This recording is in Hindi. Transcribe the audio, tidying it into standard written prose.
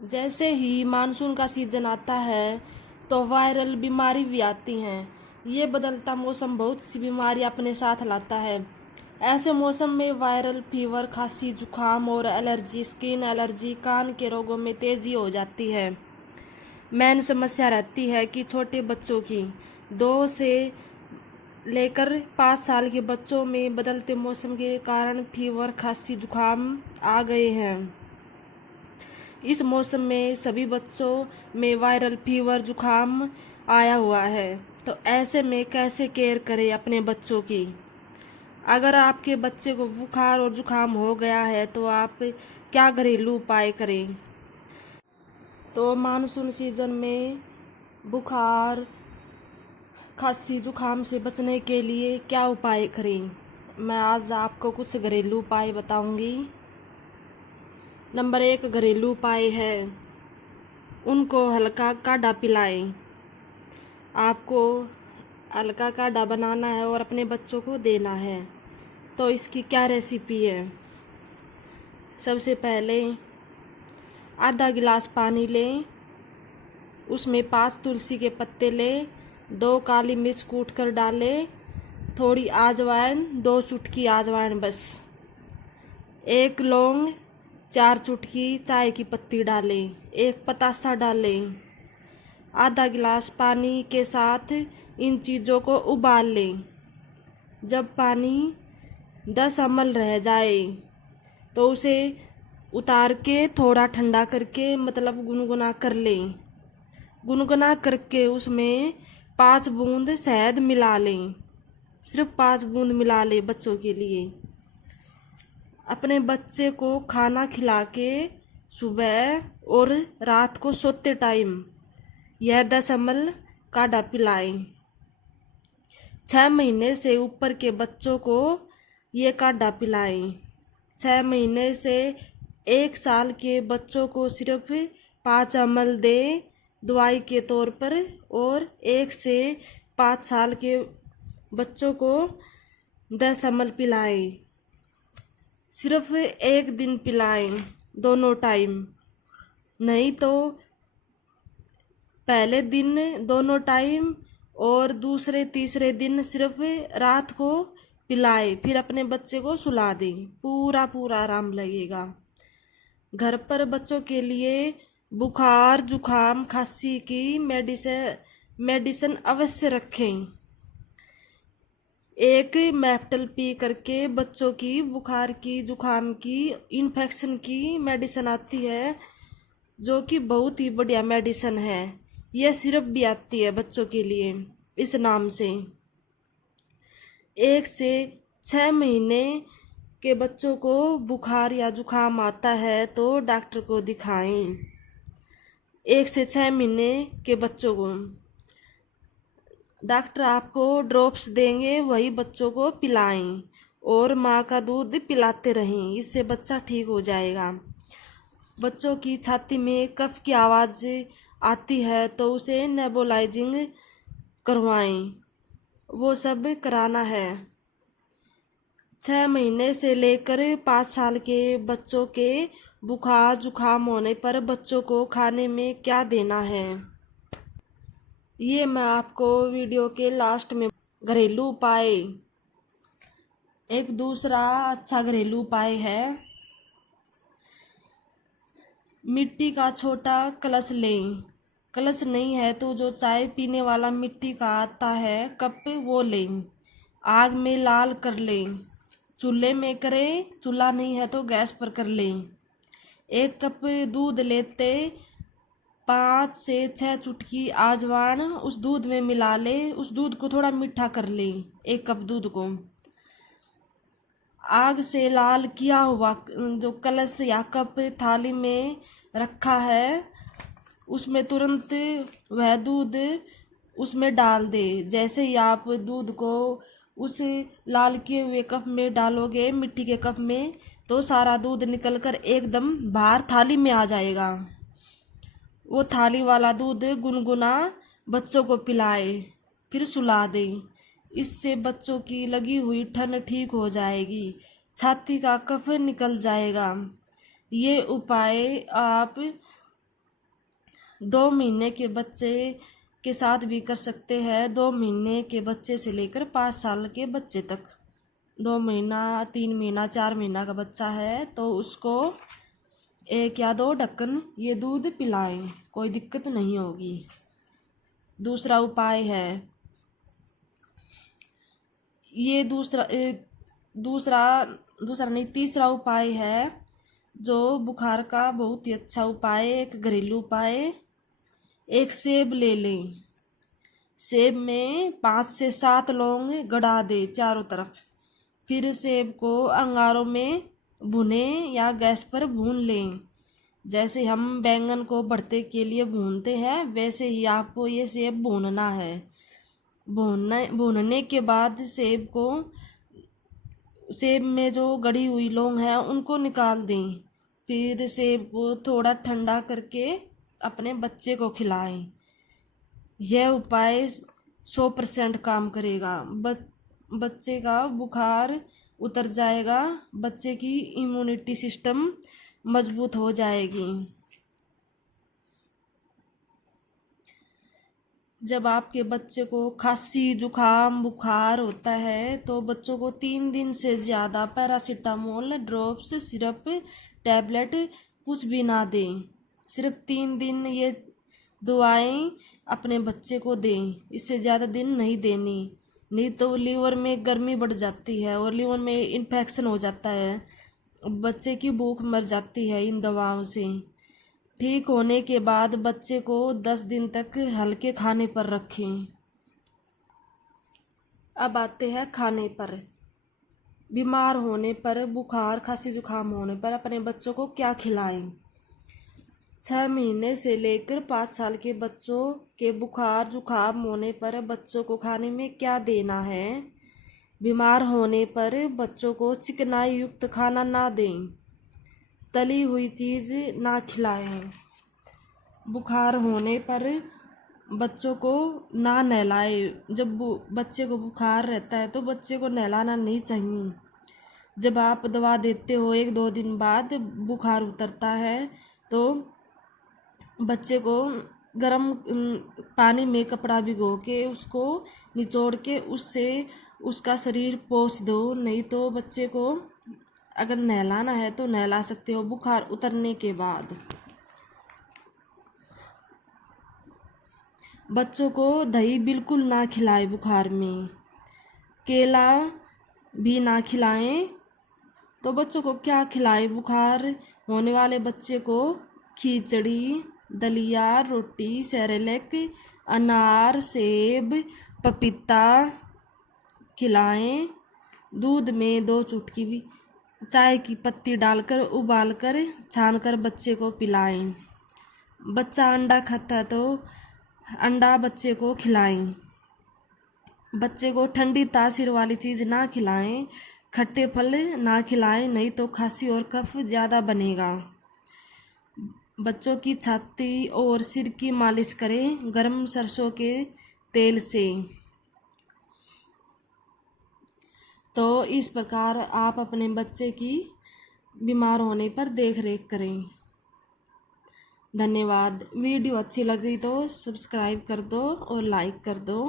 जैसे ही मानसून का सीजन आता है तो वायरल बीमारी भी आती हैं। ये बदलता मौसम बहुत सी बीमारी अपने साथ लाता है। ऐसे मौसम में वायरल फीवर, खांसी, जुकाम और एलर्जी, स्किन एलर्जी, कान के रोगों में तेजी हो जाती है। मेन समस्या रहती है कि छोटे बच्चों की 2 से लेकर 5 साल के बच्चों में बदलते मौसम के कारण फीवर, खांसी, जुकाम आ गए हैं। इस मौसम में सभी बच्चों में वायरल फीवर, जुकाम आया हुआ है। तो ऐसे में कैसे केयर करें अपने बच्चों की। अगर आपके बच्चे को बुखार और जुकाम हो गया है तो आप क्या घरेलू उपाय करें। तो मानसून सीजन में बुखार, खांसी, जुकाम से बचने के लिए क्या उपाय करें, मैं आज आपको कुछ घरेलू उपाय बताऊंगी। नंबर 1 घरेलू उपाय है, उनको हल्का काढ़ा पिलाएं। आपको हल्का काढ़ा बनाना है और अपने बच्चों को देना है। तो इसकी क्या रेसिपी है। सबसे पहले आधा गिलास पानी लें, उसमें 5 तुलसी के पत्ते लें, 2 काली मिर्च कूट कर डालें, थोड़ी अजवाइन, 2 चुटकी अजवाइन बस, 1 लौंग, 4 चुटकी चाय की पत्ती डालें, 1 पतासा डालें। आधा गिलास पानी के साथ इन चीज़ों को उबाल लें। जब पानी 10 ml रह जाए तो उसे उतार के थोड़ा ठंडा करके मतलब गुनगुना कर लें। गुनगुना करके उसमें 5 बूंद शहद मिला लें। सिर्फ 5 बूंद मिला लें बच्चों के लिए। अपने बच्चे को खाना खिला के सुबह और रात को सोते टाइम यह 10 ml काढ़ा पिलाएं। 6 महीने से ऊपर के बच्चों को ये काढ़ा पिलाएं। 6 महीने से 1 साल के बच्चों को सिर्फ 5 ml दें दवाई के तौर पर, और 1 से 5 साल के बच्चों को 10 ml पिलाएं। सिर्फ 1 दिन पिलाएं दोनों टाइम, नहीं तो पहले दिन दोनों टाइम और दूसरे तीसरे दिन सिर्फ रात को पिलाए, फिर अपने बच्चे को सुला दें। पूरा आराम लगेगा। घर पर बच्चों के लिए बुखार, जुकाम, खांसी की मेडिसिन अवश्य रखें। एक मेफ्टल पी करके बच्चों की बुखार की, जुकाम की, इन्फेक्शन की मेडिसिन आती है, जो कि बहुत ही बढ़िया मेडिसिन है। यह सिरप भी आती है बच्चों के लिए इस नाम से। 1 से 6 महीने के बच्चों को बुखार या जुकाम आता है तो डॉक्टर को दिखाएं। 1 से 6 महीने के बच्चों को डॉक्टर आपको ड्रॉप्स देंगे, वही बच्चों को पिलाएं और माँ का दूध पिलाते रहें, इससे बच्चा ठीक हो जाएगा। बच्चों की छाती में कफ की आवाज़ आती है तो उसे नेबुलाइजिंग करवाएं, वो सब कराना है। 6 महीने से लेकर 5 साल के बच्चों के बुखार जुकाम होने पर बच्चों को खाने में क्या देना है, ये मैं आपको वीडियो के लास्ट में। घरेलू उपाय, एक दूसरा अच्छा घरेलू उपाय है, मिट्टी का छोटा कलश लें। कलश नहीं है तो जो चाय पीने वाला मिट्टी का आता है कप, वो लें। आग में लाल कर लें। चूल्हे में करें, चूल्हा नहीं है तो गैस पर कर लें। 1 कप दूध लेते 5 से 6 चुटकी अजवाइन उस दूध में मिला लें। उस दूध को थोड़ा मीठा कर लें। 1 कप दूध को आग से लाल किया हुआ जो कलश या कप थाली में रखा है, उसमें तुरंत वह दूध उसमें डाल दे। जैसे ही आप दूध को उस लाल किए हुए कप में डालोगे, मिट्टी के कप में, तो सारा दूध निकलकर एकदम बाहर थाली में आ जाएगा। वो थाली वाला दूध गुनगुना बच्चों को पिलाए, फिर सुला दें। इससे बच्चों की लगी हुई ठंड ठीक हो जाएगी, छाती का कफ निकल जाएगा। ये उपाय आप 2 महीने के बच्चे के साथ भी कर सकते हैं, 2 महीने के बच्चे से लेकर 5 साल के बच्चे तक। 2 महीना, 3 महीना, 4 महीना का बच्चा है तो उसको 1 या 2 ढक्कन ये दूध पिलाएं, कोई दिक्कत नहीं होगी। दूसरा उपाय है ये दूसरा नहीं, तीसरा उपाय है जो बुखार का बहुत ही अच्छा उपाय, एक घरेलू उपाय। एक सेब ले लें, सेब में 5 से 7 लौंग गड़ा दे चारों तरफ, फिर सेब को अंगारों में भुने या गैस पर भून लें। जैसे हम बैंगन को भरते के लिए भूनते हैं वैसे ही आपको ये सेब भूनना है। भूनने के बाद सेब में जो गड़ी हुई लौंग है उनको निकाल दें। फिर सेब को थोड़ा ठंडा करके अपने बच्चे को खिलाएं। यह उपाय 100% काम करेगा। बच्चे का बुखार उतर जाएगा, बच्चे की इम्यूनिटी सिस्टम मजबूत हो जाएगी। जब आपके बच्चे को खांसी, जुखाम, बुखार होता है तो बच्चों को 3 दिन से ज़्यादा पैरासीटामोल, ड्रॉप्स, सिरप, टैबलेट कुछ भी ना दें। सिर्फ 3 दिन ये दवाएं अपने बच्चे को दें, इससे ज़्यादा दिन नहीं देनी, नहीं तो लीवर में गर्मी बढ़ जाती है और लीवर में इन्फेक्शन हो जाता है, बच्चे की भूख मर जाती है इन दवाओं से। ठीक होने के बाद बच्चे को 10 दिन तक हल्के खाने पर रखें। अब आते हैं खाने पर। बीमार होने पर, बुखार, खांसी, जुकाम होने पर अपने बच्चों को क्या खिलाएं? 6 महीने से लेकर 5 साल के बच्चों के बुखार, जुकाम होने पर बच्चों को खाने में क्या देना है? बीमार होने पर बच्चों को चिकनाई युक्त खाना ना दें, तली हुई चीज़ ना खिलाएं। बुखार होने पर बच्चों को ना नहलाएं। जब बच्चे को बुखार रहता है तो बच्चे को नहलाना नहीं चाहिए। जब आप दवा देते हो 1-2 दिन बाद बुखार उतरता है तो बच्चे को गर्म पानी में कपड़ा भिगो के उसको निचोड़ के उससे उसका शरीर पोंछ दो। नहीं तो बच्चे को अगर नहलाना है तो नहला सकते हो बुखार उतरने के बाद। बच्चों को दही बिल्कुल ना खिलाएं बुखार में, केला भी ना खिलाएं। तो बच्चों को क्या खिलाएं? बुखार होने वाले बच्चे को खिचड़ी, दलिया, रोटी, सेरेलैक, अनार, सेब, पपीता खिलाएं। दूध में 2 चुटकी भी चाय की पत्ती डालकर उबालकर छानकर बच्चे को पिलाएं। बच्चा अंडा खाता है तो अंडा बच्चे को खिलाएं। बच्चे को ठंडी तासीर वाली चीज़ ना खिलाएं, खट्टे फल ना खिलाएं, नहीं तो खांसी और कफ ज़्यादा बनेगा। बच्चों की छाती और सिर की मालिश करें गर्म सरसों के तेल से। तो इस प्रकार आप अपने बच्चे की बीमार होने पर देख रेख करें। धन्यवाद। वीडियो अच्छी लगी तो सब्सक्राइब कर दो और लाइक कर दो।